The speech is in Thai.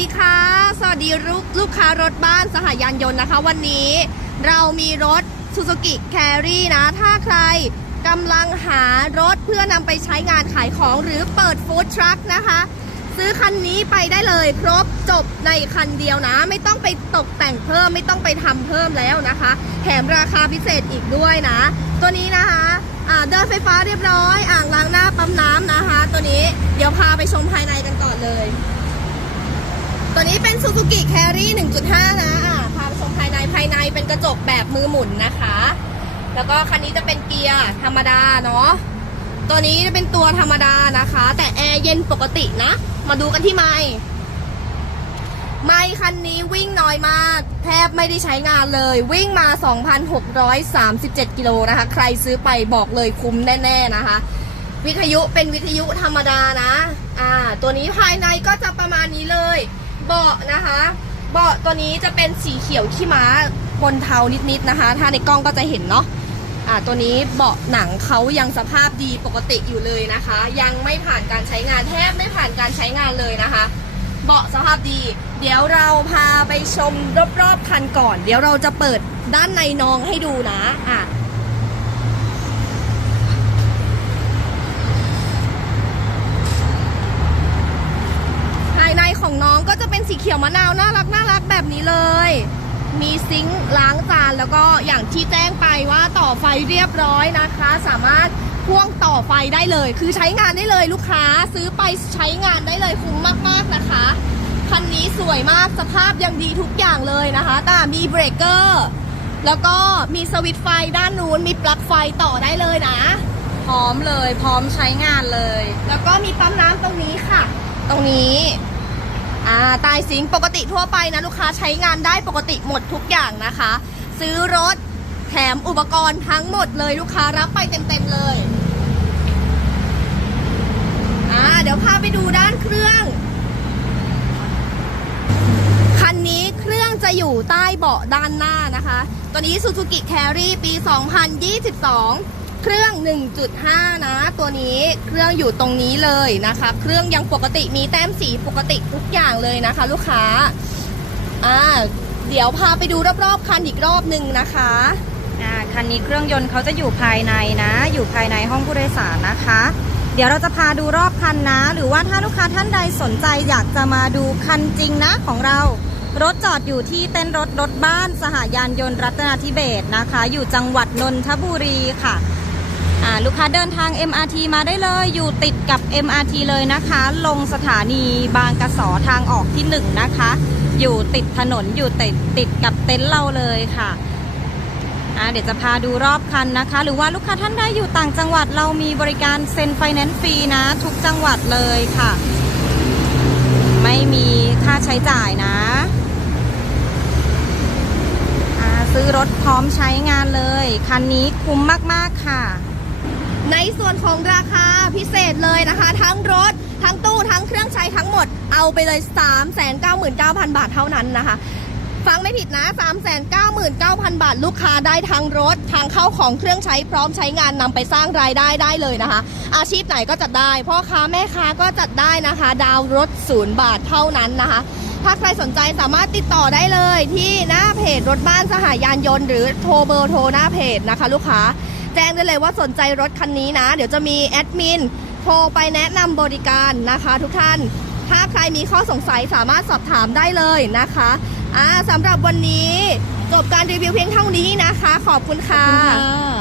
ดีค่ะ สวัสดีลูกลูกค้ารถบ้านสหยานยนต์นะคะ วันนี้เรามีรถ Suzuki Carry นะ ถ้าใครกำลังหารถเพื่อนำไปใช้งานขายของหรือเปิดฟู้ดทรัคนะคะ ซื้อคันนี้ไปได้เลยครบจบในคันเดียวนะ ไม่ต้องไปตกแต่งเพิ่มไม่ต้องไปทำเพิ่มแล้วนะคะ แถมราคาพิเศษอีกด้วยนะ ตัวนี้นะคะเดินไฟฟ้าเรียบร้อย อ่างล้างหน้าปั๊มน้ำนะคะ ตัวนี้เดี๋ยวพาไปชมภายในกันก่อนเลย ตัวนี้เป็น Suzuki Carry 1.5 นะอ่าพาไปชมภายในภายในเป็นกระจกแบบมือหมุนนะคะ แล้วก็คันนี้จะเป็นเกียร์ธรรมดาเนาะตัวนี้จะเป็นตัวธรรมดานะคะ แต่แอร์เย็นปกตินะ มาดูกันที่ไมค์ไมค์คันนี้วิ่งน้อยมาก แทบไม่ได้ใช้งานเลย วิ่งมา 2,637 กิโลนะคะ ใครซื้อไปบอกเลยคุ้มแน่ๆนะคะ วิทยุเป็นวิทยุธรรมดานะ อ่า ตัวนี้ภายในก็จะประมาณนี้เลย เบาะนะคะ เบาะตัวนี้จะเป็นสีเขียวขี้ม้าบนเทานิดๆนะคะ ถ้าในกล้องก็จะเห็นเนาะอ่าตัวนี้เบาะหนังเขายังสภาพดีปกติอยู่เลยนะคะ ยังไม่ผ่านการใช้งานแทบไม่ผ่านการใช้งานเลยนะคะ เบาะสภาพดี เดี๋ยวเราพาไปชมรอบๆคันก่อน เดี๋ยวเราจะเปิดด้านในน้องให้ดูนะอะ ภายในของน้อง ก็จะเป็นสีเขียวมะนาวน่ารักน่ารักแบบนี้เลย มีซิงค์ล้างจานแล้วก็อย่างที่แจ้งไปว่าต่อไฟเรียบร้อยนะคะ สามารถพ่วงต่อไฟได้เลย คือใช้งานได้เลยลูกค้าซื้อไปใช้งานได้เลยคุ้มมาก ๆนะคะคันนี้สวยมากสภาพยังดีทุกอย่างเลยนะคะแต่มีเบรกเกอร์แล้วก็มีสวิตช์ไฟด้านนู้นมีปลั๊กไฟต่อได้เลยนะ พร้อมเลย พร้อมใช้งานเลย แล้วก็มีปั๊มน้ำตรงนี้ค่ะ ตรงนี้ อ่าตายซิงปกติทั่วไปนะลูกค้าใช้งานได้ปกติหมดทุกอย่างนะคะ ซื้อรถแถมอุปกรณ์ทั้งหมดเลยลูกค้ารับไปเต็มๆเลยอ่าเดี๋ยวพาไปดูด้านเครื่องคันนี้เครื่องจะอยู่ใต้เบาะด้านหน้านะคะ ตัวนี้ Suzuki Carry ปี 2022 เครื่อง 1.5 นะ ตัวนี้เครื่องอยู่ตรงนี้เลยนะคะ เครื่องยังปกติมีแต้มสีปกติทุกอย่างเลยนะคะ ลูกค้าอ่าเดี๋ยวพาไปดูรอบๆคันอีกรอบหนึ่งนะคะอ่าคันนี้เครื่องยนต์เขาจะอยู่ภายในนะ อยู่ภายในห้องผู้โดยสารนะคะ เดี๋ยวเราจะพาดูรอบคันนะ หรือว่าถ้าลูกค้าท่านใดสนใจอยากจะมาดูคันจริงนะของเรารถจอดอยู่ที่เต้นรถรถบ้านสหายานยนต์รัตนาธิเบศนะคะ อยู่จังหวัดนนทบุรีค่ะ ลูกค้าเดินทาง MRT มาได้เลย อยู่ติดกับ MRT เลยนะคะ ลงสถานีบางกระสอทางออกที่หนึ่งนะคะ อยู่ติดถนนอยู่ติดติดกับเต็นท์เราเลยค่ะเดี๋ยวจะพาดูรอบคันนะคะ หรือว่าลูกค้าท่านใดอยู่ต่างจังหวัดเรามีบริการเซ็นไฟแนนซ์ฟรีนะ ทุกจังหวัดเลยค่ะ ไม่มีค่าใช้จ่ายนะซื้อรถพร้อมใช้งานเลย คันนี้คุ้มมาก ๆ ค่ะ ในส่วนของราคาพิเศษเลยนะคะ ทั้งรถ ทั้งตู้ทั้งเครื่องใช้ทั้งหมดเอาไปเลย 399,000 บาทเท่านั้นนะคะ ฟังไม่ผิดนะ 399,000 บาท ลูกค้าได้ทั้งรถทางเข้าของเครื่องใช้พร้อมใช้งานนำไปสร้างรายได้ได้เลยนะคะ อาชีพไหนก็จัดได้พ่อค้าแม่ค้าก็จัดได้นะคะ ดาวรถศูนย์บาทเท่านั้นนะคะถ้าใครสนใจสามารถติดต่อได้เลยที่หน้าเพจรถบ้านสหายานยนต์ หรือโทรเบอร์โทรหน้าเพจนะคะ ลูกค้า แจ้งได้เลยว่าสนใจรถคันนี้นะ เดี๋ยวจะมีแอดมินโทรไปแนะนำบริการนะคะ ทุกท่าน ถ้าใครมีข้อสงสัยสามารถสอบถามได้เลยนะคะอ่าสำหรับวันนี้จบการรีวิวเพียงเท่านี้นะคะ ขอบคุณค่ะขอบคุณค่ะ